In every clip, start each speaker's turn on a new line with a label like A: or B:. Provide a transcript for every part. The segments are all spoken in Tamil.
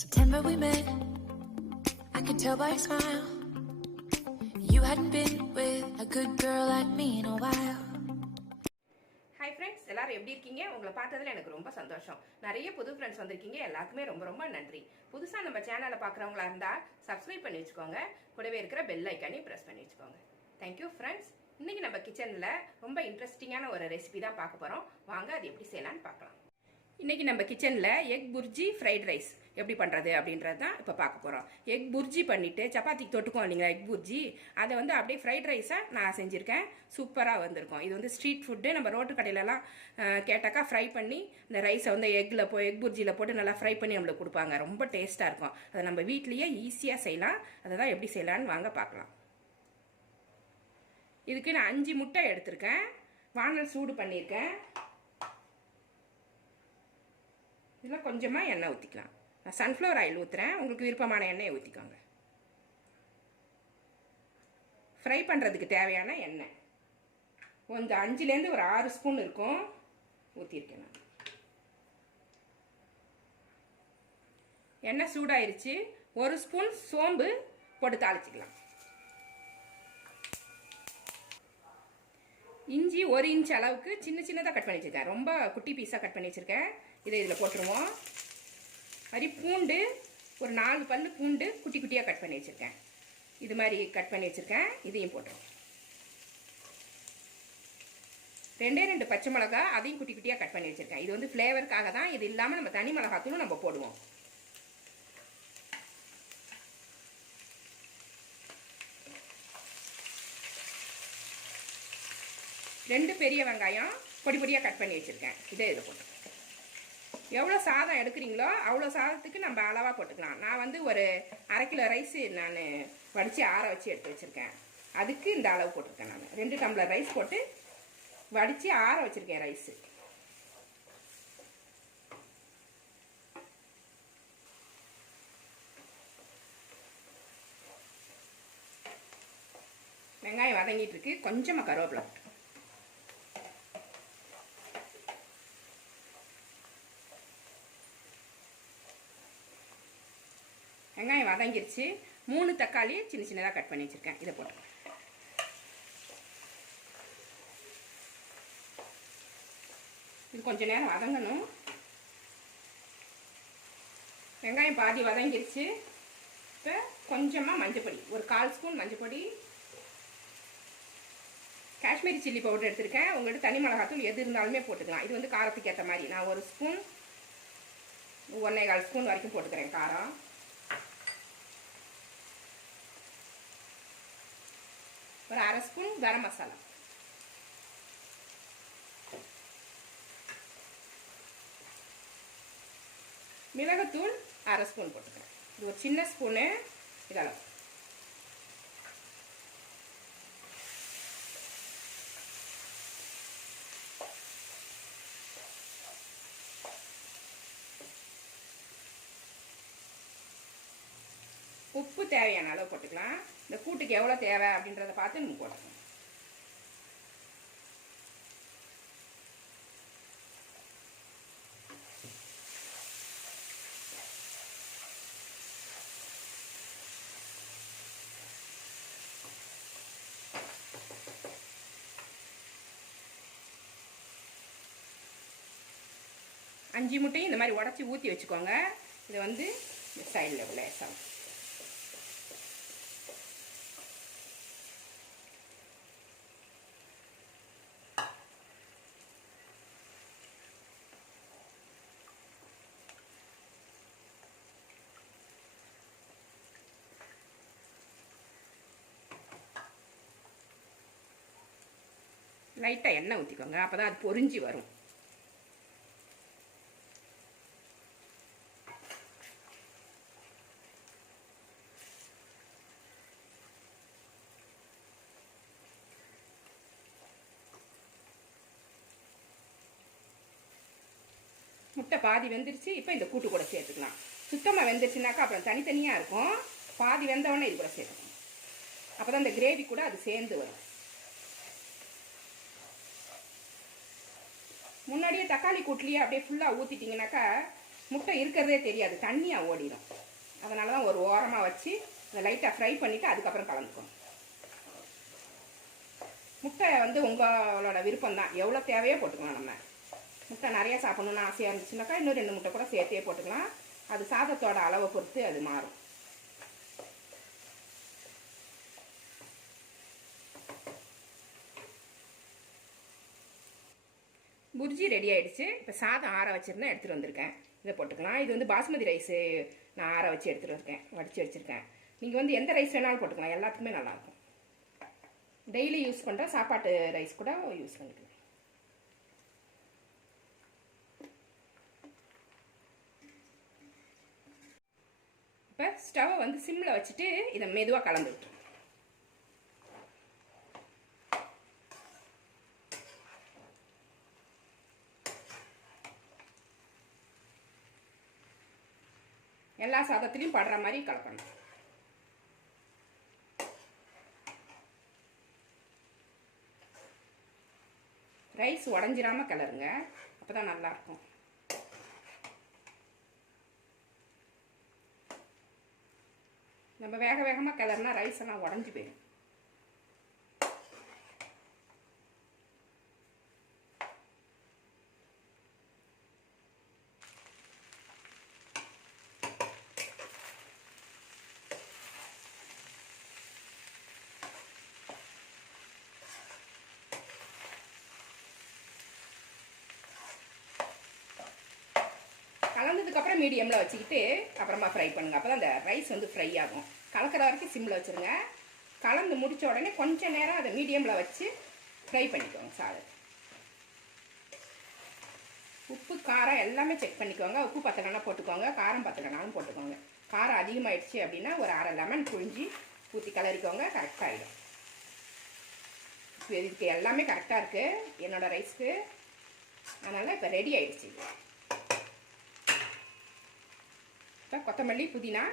A: September we met. I could tell by your smile. You hadn't been with a good girl like me in a while.
B: Hi friends எல்லாரும் எப்படி இருக்கீங்க? உங்களை பார்த்ததுல எனக்கு ரொம்ப சந்தோஷம். நிறைய புது ஃப்ரெண்ட்ஸ் வந்திருக்கீங்க. எல்லாருக்குமே ரொம்ப ரொம்ப நன்றி. புதுசாக நம்ம சேனலை பார்க்குறவங்களா இருந்தால் சப்ஸ்கிரைப் பண்ணி வச்சுக்கோங்க. கூடவே இருக்கிற பெல் ஐக்கானையும் ப்ரெஸ் பண்ணி வச்சுக்கோங்க. தேங்க்யூ ஃப்ரெண்ட்ஸ் இன்றைக்கி நம்ம கிச்சனில் ரொம்ப இன்ட்ரெஸ்டிங்கான ஒரு ரெசிபி தான் பார்க்க போகிறோம் வாங்க அது எப்படி செய்யலாம்னு பார்க்கலாம். இன்றைக்கி நம்ம கிச்சனில் எக் புர்ஜி ஃப்ரைட் ரைஸ் எப்படி பண்ணுறது அப்படின்றது தான் இப்போ பார்க்க போகிறோம் எக் புர்ஜி பண்ணிவிட்டு சப்பாத்திக்கு தொட்டுக்கோம் இல்லைங்களா எக் புர்ஜி அதை வந்து அப்படியே ஃப்ரைட் ரைஸாக நான் செஞ்சுருக்கேன். சூப்பராக வந்திருக்கும். இது வந்து ஸ்ட்ரீட் ஃபுட்டு நம்ம ரோட்டு கடையிலலாம் கேட்டாக்கா ஃப்ரை பண்ணி இந்த ரைஸை வந்து எக்கில் போ எக் புர்ஜியில் போட்டு நல்லா ஃப்ரை பண்ணி நம்மளுக்கு கொடுப்பாங்க. ரொம்ப டேஸ்ட்டாக இருக்கும். அதை நம்ம வீட்லேயே ஈஸியாக செய்யலாம். அதை தான் எப்படி செய்யலான்னு வாங்க பார்க்கலாம். இதுக்கு நான் அஞ்சு முட்டை எடுத்திருக்கேன். வானல் சூடு பண்ணியிருக்கேன். இதில் கொஞ்சமாக எண்ணெய் ஊற்றிக்கலாம் நான் சன்ஃப்ளவர் ஆயில் ஊற்றுறேன் உங்களுக்கு விருப்பமான எண்ணெயை ஊற்றிக்கோங்க ஃப்ரை பண்ணுறதுக்கு தேவையான எண்ணெய். கொஞ்சம் அஞ்சுலேருந்து ஒரு ஆறு ஸ்பூன் இருக்கும். ஊற்றிருக்கேன் நான். எண்ணெய் சூடாயிருச்சு. ஒரு ஸ்பூன் சோம்பு போட்டு தாளிச்சிக்கலாம். இஞ்சி ஒரு இன்ச் அளவுக்கு சின்ன சின்னதாக கட் பண்ணி வச்சுருக்கேன். ரொம்ப குட்டி பீஸாக கட் பண்ணி வச்சுருக்கேன். இதை இதில் போட்டுருவோம். மாதிரி பூண்டு ஒரு நாலு பல் பூண்டு குட்டி குட்டியாக கட் பண்ணி வச்சுருக்கேன். இது மாதிரி கட் பண்ணி வச்சுருக்கேன். இதையும் போட்டுருவோம். ரெண்டே ரெண்டு பச்சை மிளகா அதையும் குட்டி குட்டியாக கட் பண்ணி வச்சுருக்கேன். இது வந்து ஃப்ளேவருக்காக தான். இது இல்லாமல் நம்ம தனி மிளகாத்தூளும் நம்ம போடுவோம். ரெண்டு பெரிய வெங்காயம் பொடி பொடியாக கட் பண்ணி வச்சுருக்கேன். இதே இதை போட்டு. எவ்வளோ சாதம் எடுக்கிறீங்களோ அவ்வளோ சாதத்துக்கு நம்ம அளவாக போட்டுக்கலாம். நான் வந்து ஒரு அரை கிலோ ரைஸ் நான் வடித்து ஆற வச்சு எடுத்து வச்சுருக்கேன். அதுக்கு இந்த அளவு போட்டிருக்கேன் நான். ரெண்டு டம்ளர் ரைஸ் போட்டு வடித்து ஆற வச்சுருக்கேன் ரைஸு. வெங்காயம் வதங்கிட்டு இருக்கு. கொஞ்சமாக கருவேப்பிலை போட்டு வெங்காயம் வதங்கிருச்சு. மூணு தக்காளி சின்ன சின்னதாக கட் பண்ணி வச்சுருக்கேன். இதை போட்டு. இது கொஞ்சம் நேரம் வதங்கணும். வெங்காயம் பாதி வதங்கிருச்சு. இப்போ கொஞ்சமாக மஞ்சப்பொடி ஒரு கால் ஸ்பூன் மஞ்சப்பொடி காஷ்மீரி சில்லி பவுடர் எடுத்திருக்கேன். உங்கள்கிட்ட தனி மிளகாத்தூள் எது இருந்தாலுமே போட்டுக்கலாம். இது வந்து காரத்துக்கு ஏற்ற மாதிரி. நான் ஒரு ஸ்பூன் ஒன்றே கால் ஸ்பூன் வரைக்கும் போட்டுக்கிறேன் காரம். ஒரு அரை ஸ்பூன் கரம் மசாலா. மிளகுத்தூள் அரை ஸ்பூன் போட்டுக்கிறேன். இது ஒரு சின்ன ஸ்பூனு இதெல்லாம் உப்பு தேவையான அளவு போட்டுக்கலாம். இந்த கூட்டுக்கு எவ்வளோ தேவை அப்படின்றத பார்த்து நம்ம போட்டுக்கலாம். அஞ்சு முட்டையும் இந்த மாதிரி உடச்சி ஊற்றி வச்சுக்கோங்க. இது வந்து இந்த சைடில் லேசாக லைட்டாக எண்ணெய் ஊற்றிக்கோங்க அப்போ தான் அது பொறிஞ்சி வரும். முட்டை பாதி வெந்துருச்சு. இப்போ இந்த கூட்டு கூட சேர்த்துக்கலாம். சுத்தமாக வெந்துருச்சுனாக்கா அப்புறம் தனித்தனியாக இருக்கும். பாதி வெந்தவொடனே இது கூட சேர்த்துக்கணும் அப்போ தான் இந்த கிரேவி கூட அது சேர்ந்து வரும். முன்னாடியே தக்காளி கூட்டிலேயே அப்படியே ஃபுல்லாக ஊற்றிட்டிங்கனாக்கா முட்டை இருக்கிறதே தெரியாது. தண்ணியாக ஓடிடும். அதனால தான் ஒரு ஓரமாக வச்சு அதை லைட்டாக ஃப்ரை பண்ணிவிட்டு அதுக்கப்புறம் கலந்துக்கணும். முட்டை வந்து உங்களோட விருப்பம் தான் எவ்வளோ தேவையோ போட்டுக்கலாம் நம்ம. முட்டை நிறையா சாப்பிட்ணுன்னு ஆசையாக இருந்துச்சுனாக்கா இன்னும் ரெண்டு முட்டை கூட சேர்த்தே போட்டுக்கலாம். அது சாதத்தோட அளவை பொறுத்து அது மாறும். புர்ஜி ரெடி ஆகிடுச்சு இப்போ சாதம் ஆற வச்சிருந்தேன் எடுத்துகிட்டு வந்திருக்கேன். இதை போட்டுக்கலாம். இது வந்து பாஸ்மதி ரைஸு நான் ஆற வச்சு எடுத்துகிட்டு இருக்கேன் வடித்து வச்சுருக்கேன். நீங்கள் வந்து எந்த ரைஸ் வேணாலும் போட்டுக்கலாம். எல்லாத்துக்குமே நல்லாயிருக்கும் டெய்லி யூஸ் பண்ணுற சாப்பாட்டு ரைஸ் கூட யூஸ் பண்ணிக்கலாம். இப்போ ஸ்டவ்வை வந்து சிம்மில் வச்சுட்டு இதை மெதுவாக கலந்து எல்லா சாதத்துலேயும் படுற மாதிரி கலக்கணும். ரைஸ் உடஞ்சிடாம கிளறுங்க. அப்போ தான் நல்லாயிருக்கும் நம்ம வேக வேகமாக கிளறுனா ரைஸ் எல்லாம் உடஞ்சி போயிடும். கலந்ததுக்கப்புறம் மீடியமில் வச்சுக்கிட்டு அப்புறமா ஃப்ரை பண்ணுங்கள் அப்போ தான் அந்த ரைஸ் வந்து ஃப்ரை ஆகும். கலக்கிற வரைக்கும் சிம்மில் வச்சுருங்க. கலந்து முடித்த உடனே கொஞ்சம் நேரம் அதை மீடியமில் வச்சு ஃப்ரை பண்ணிக்கோங்க சாதம் உப்பு காரம் எல்லாமே செக் பண்ணிக்கோங்க. உப்பு பத்தலனா போட்டுக்கோங்க. காரம் பத்தலைனாலும் போட்டுக்கோங்க. காரம் அதிகமாகிடுச்சு அப்படின்னா ஒரு அரை லெமன் புழிஞ்சி ஊற்றி கலரிக்கோங்க. கரெக்டாகிடும் இதுக்கு எல்லாமே கரெக்டாக இருக்குது என்னோடய ரைஸ்க்கு அதனால் இப்போ ரெடி ஆகிடுச்சு இப்போ கொத்தமல்லி புதினா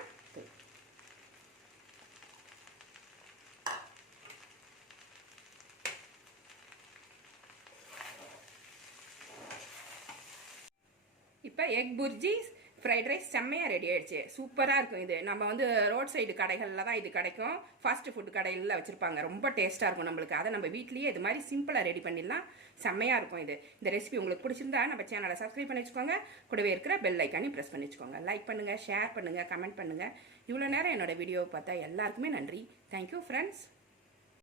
B: இப்போ எக் புர்ஜி ஃப்ரைட் ரைஸ் செம்மையாக ரெடி ஆயிடுச்சு. சூப்பராக இருக்கும் இது. நம்ம வந்து ரோட் சைடு கடைகளில் தான் இது கிடைக்கும். ஃபாஸ்ட் ஃபுட் கடைகளில் வச்சுருப்பாங்க. ரொம்ப டேஸ்ட்டாக இருக்கும் நம்மளுக்கு. அதை நம்ம வீட்லேயே இது மாதிரி சிம்பிளாக ரெடி பண்ணிடலாம். செம்மையாக இருக்கும் இது. இந்த ரெசிபி உங்களுக்கு பிடிச்சிருந்தா நம்ம சேனலை சப்ஸ்கிரைப் பண்ணி வச்சுக்கோங்க. கூடவே இருக்கிற பெல் ஐக்கானே ப்ரெஸ் பண்ணி வச்சுக்கோங்க. லைக் பண்ணுங்கள் ஷேர் பண்ணுங்கள் கமெண்ட் பண்ணுங்கள் இவ்வளோ நேரம் என்னோட வீடியோவை பார்த்தா எல்லாருக்குமே நன்றி. Thank you friends